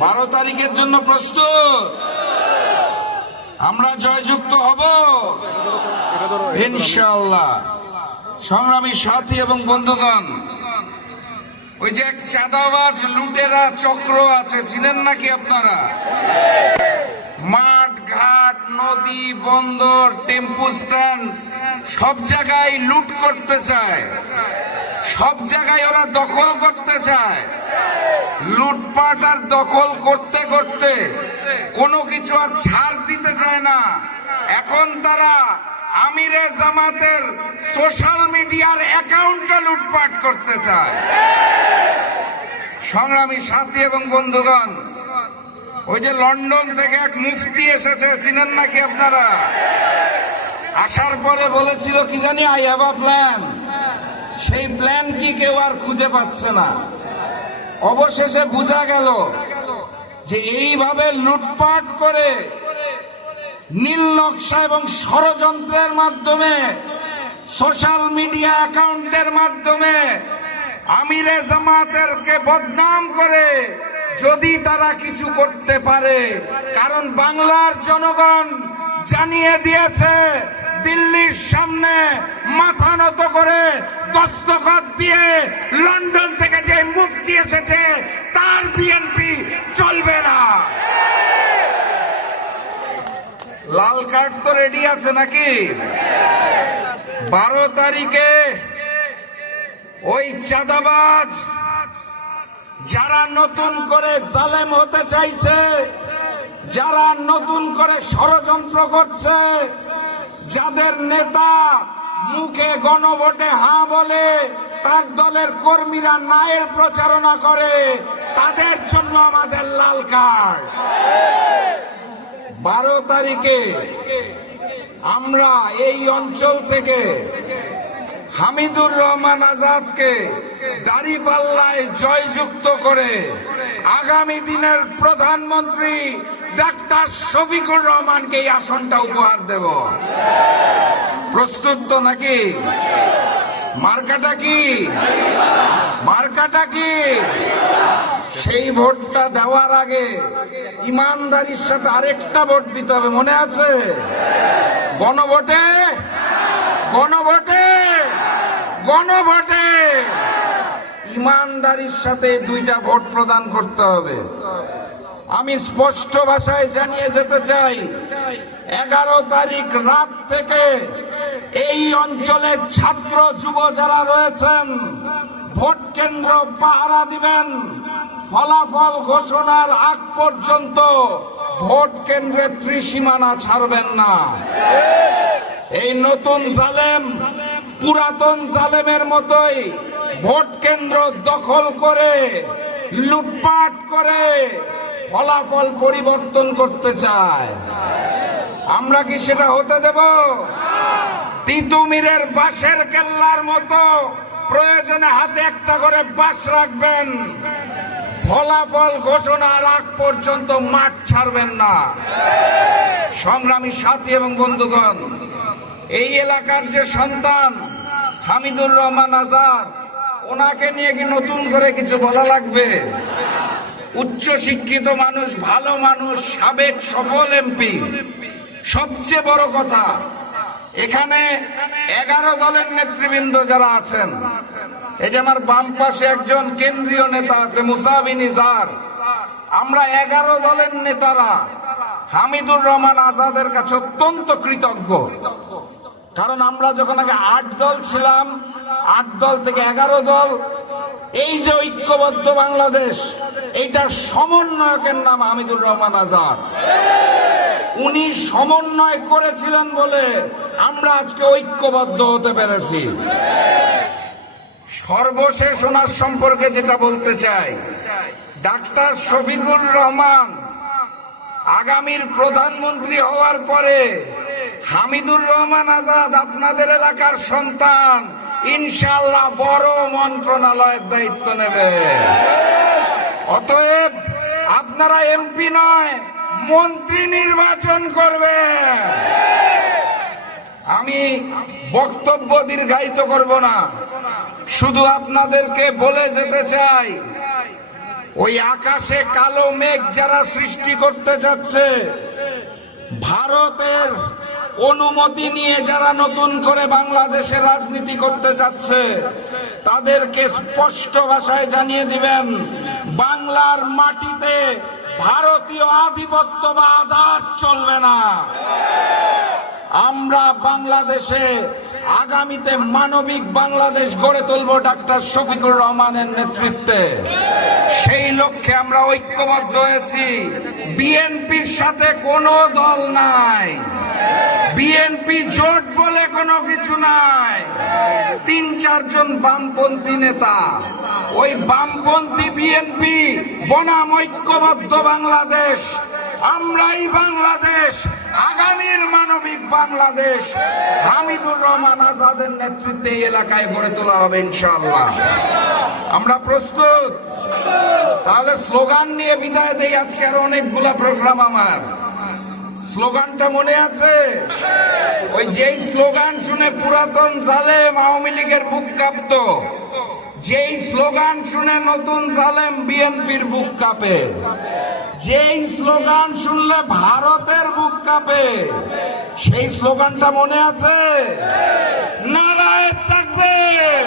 12 তারিখের জন্য প্রস্তুত? আমরা জয়যুক্ত হব ইনশাআল্লাহ। সংগ্রামী সাথী এবং বন্ধুগণ, ওই যে এক চাঁদাবাজ লুটেরা চক্র আছে, চিনেন নাকি আপনারা? মাঠ ঘাট, নদী, বন্দর, টেম্পু স্ট্যান্ড সব জায়গায় লুট করতে চায়, সব জায়গায় ওরা দখল করতে চায়। লুটপাট আর দখল করতে করতে কোনো কিছু আর ছাড় দিতে চায় না। এখন তারা আমিরে জামাতের সোশ্যাল মিডিয়ার অ্যাকাউন্টটা লুটপাট করতে চায়। সংগ্রামী সাথী এবং বন্ধুগণ, ওই যে লন্ডন থেকে এক মুফতি এসেছে, চিনেন নাকি আপনারা? আসার পরে বলেছিল কি জানি, আই হ্যাভ আ প্ল্যান। সেই প্ল্যান কি কেউ আর খুঁজে পাচ্ছে না। অবশেষে বোঝা গেল যে এইভাবে লুটপাট করে নীল নকশা এবং ষড়যন্ত্রের মাধ্যমে, সোশ্যাল মিডিয়া অ্যাকাউন্টের মাধ্যমে আমিরে জামাতেরকে বদনাম করে যদি তারা কিছু করতে পারে, কারণ বাংলার জনগণ জানিয়ে দিয়েছে দিল্লির সামনে মাথা নত করে দস্তখত দিয়ে লন্ডন থেকে যে মুফতি এসেছে তার বিএনপি চলবে না। লাল কার্ড তো রেডি আছে নাকি? 12 তারিখে ওই চাঁদাবাজ যারা নতুন করে জালেম হতে চাইছে, যারা নতুন করে ষড়যন্ত্র করছে, যাদের নেতা মুখে গণভোটে হ্যাঁ বলে তার দলের কর্মীরা নায়ের প্রচারণা করে, তাদের জন্য আমাদের লাল কার্ড। 12 তারিখে আমরা এই অঞ্চল থেকে হামিদুর রহমান আজাদকে দাঁড়িপাল্লায় জয়যুক্ত করে আগামী দিনের প্রধানমন্ত্রী ডাক্তার শফিকুর রহমানকে এই আসনটা উপহার দেব। প্রস্তুত তো নাকি? মার্কাটা কি? মার্কাটা কি? সেই ভোটটা দেওয়ার আগে ইমানদারির সাথে আরেকটা ভোট দিতে হবে, মনে আছে? গণভোটে, গণভোটে, গণভোটে ইমানদারির সাথে 2টা ভোট প্রদান করতে হবে। আমি স্পষ্ট ভাষায় জানিয়ে যেতে চাই, 11 তারিখ রাত থেকে এই অঞ্চলের ছাত্র যুব যারা রয়েছেন ভোট কেন্দ্র পাহারা দিবেন। ফলাফল ঘোষণার আগ পর্যন্ত ভোট কেন্দ্রের ত্রিসীমানা ছাড়বেন না। এই নতুন জালেম পুরাতন জালেমের মতোই ভোট কেন্দ্র দখল করে লুটপাট করে ফলাফল পরিবর্তন করতে চায়। আমরা কি সেটা হতে দেব? তিতুমিরের বাঁশের কেল্লার মতো প্রয়োজনে হাতে একটা করে বাঁশ রাখবেন, ফলাফল ঘোষণার আগ পর্যন্ত মাঠ ছাড়বেন না। সংগ্রামী সাথী এবং বন্ধুগণ, এই এলাকার যে সন্তান হামিদুর রহমান আজাদ, ওনাকে নিয়ে কি নতুন করে কিছু বলা লাগবে? উচ্চ শিক্ষিত মানুষ, ভালো মানুষ, সাবেক সফল এমপি। সবচেয়ে বড় কথা, এখানে 11 দলের নেতৃবৃন্দ যারা আছেন, এই যে আমার বাম পাশে একজন কেন্দ্রীয় নেতা আছে মুসাবি নিজার, আমরা 11 দলের নেতারা হামিদুর রহমান আজাদের কাছে অত্যন্ত কৃতজ্ঞ। কারণ আমরা যখন আগে 8 দল ছিলাম, 8 দল থেকে 11 দল, এই যে ঐক্যবদ্ধ বাংলাদেশ, এইটার সমন্বয়কের নাম হামিদুর রহমান আজাদ। উনি সমন্বয় করেছিলেন বলে আমরা আজকে ঐক্যবদ্ধ হতে পেরেছি। সর্বশেষ ওনার সম্পর্কে যেটা বলতে চাই, ডাক্তার শফিকুর রহমান আগামীর প্রধানমন্ত্রী হওয়ার পরে হামিদুর রহমান আজাদ আপনাদের এলাকার সন্তান, ইনশাআল্লাহ বড় মন্ত্রণালয়ের দায়িত্ব নেবে। অতএব আপনারা এমপি নয়, মন্ত্রী নির্বাচন করবে। আমি বক্তব্য দীর্ঘায়িত করব না, শুধু আপনাদেরকে বলে যেতে চাই, ওই আকাশে কালো মেঘ যারা সৃষ্টি করতে যাচ্ছে, ভারতের অনুমতি নিয়ে যারা নতুন করে বাংলাদেশে রাজনীতি করতে যাচ্ছে, তাদেরকে স্পষ্ট ভাষায় জানিয়ে দিবেন, বাংলার মাটিতে ভারতীয় আধিপত্যবাদ আর চলবে না। আমরা বাংলাদেশে আগামীতে মানবিক বাংলাদেশ গড়ে তুলব ডাক্তার শফিকুর রহমানের নেতৃত্বে। সেই লক্ষ্যে আমরা ঐক্যবদ্ধ হয়েছি। বিএনপির সাথে কোনো দল নাই, বিএনপি জোট বলে কোনো কিছু নাই। ৩-৪ বামপন্থী নেতা, ওই বামপন্থী বিএনপি বনাম ঐক্যবদ্ধ বাংলাদেশ, আমরাই বাংলাদেশ, আগামীর মানবিক বাংলাদেশ হামিদুর রহমান আজাদের নেতৃত্বে এই এলাকায় গড়ে তোলা হবে ইনশাআল্লাহ। আমরা প্রস্তুত। তাহলে স্লোগান নিয়ে বিদায় দেই। আজকের অনেকগুলা প্রোগ্রাম আমার। স্লোগানটা মনে আছে? ওই যেই স্লোগান শুনে পুরাতন জালেম আওয়ামী লীগের বুক কাঁপত, যেই স্লোগান শুনে নতুন জালেম বিএনপির বুক কাঁপে, যেই স্লোগান শুনলে ভারতের বুক কাঁপে, সেই স্লোগানটা মনে আছে? নারায়ে তাকবীর।